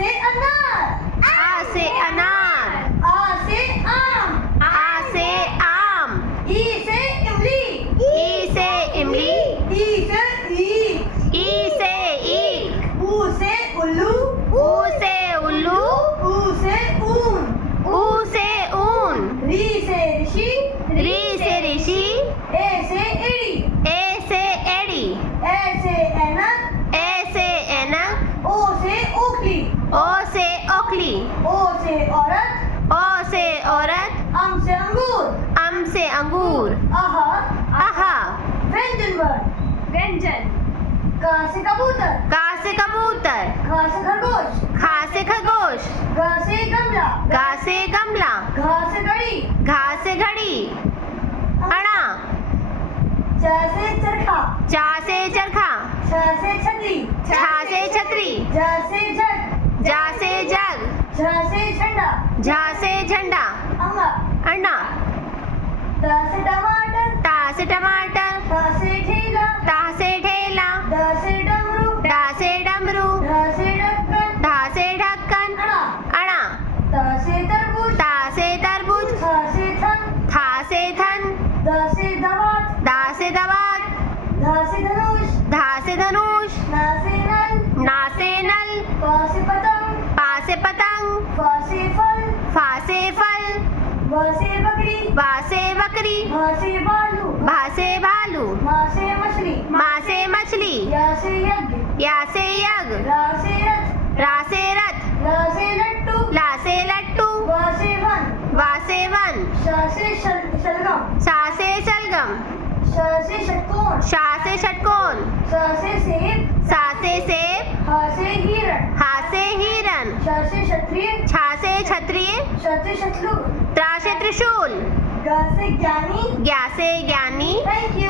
से अनार. आ से अनार. आ से आम. आ से आम. ई से इमली. ई से इमली. ई से ईख. ई से ईख. ऊ से उल्लू. ऊ से उल्लू. ऊ से ऊन. ऊ से ऊन. री से ऋषि. री से ऋषि. ए से एड़ी. ए से एड़ी. ए से ऐनक. ए से ऐनक. ओ से ओखली. ओ से ओखली. ओ से औरत. ओ से औरत. अम से अंगूर. अम से अंगूर. आहा. आहा. व्यंजन वर्ण. व्यंजन. का से कबूतर. का से कबूतर. खा से खरगोश. खा से खरगोश. गा से गमला. गा से गमला. घा से घड़ी. घा से घड़ी. अणा. चा से चरखा. चा से चरखा. छा से छतरी. छा से छतरी. जा से जग. जा से जग. झा से झंडा. झा से झंडा. अंगा. अन्ना. टा से टमाटर. टा से टमाटर. टा से ठेला. टा से ठेला. डा से डमरू. डा से डमरू. ढा से ढक्कन. ढा से ढक्कन. अणा. अणा. ता से तरबूज. ता से तरबूज. था से थन. था से थन. दा से दवात. दा से दवात. धा से धनुष. धा से धनुष. ना से नल. ना से नल. पा से पतंग. पा से पतंग. फा से फल. फा से फल. वा से बकरी. बा से बकरी. भा से भालू. भा से भालू. माँ से मछली. माँ से मछली. या से यज्ञ. या से यज्ञ. रा से रथ. रा से रथ. ला से लट्टू. ला से लट्टू. वा से वन. वा से वन. शा से शलगम. सा से सलगम. शा से षटकोण. शा से षटकोण. सा से सेब. सा से सेब. हा से हिरण. हा से हिरण. शा से क्षत्रिय. छा से क्षत्रिय. शा से शत्रुघ्न. त्रा से त्रिशूल. गा से ज्ञानी. ज्ञा से ज्ञानी. Thank you.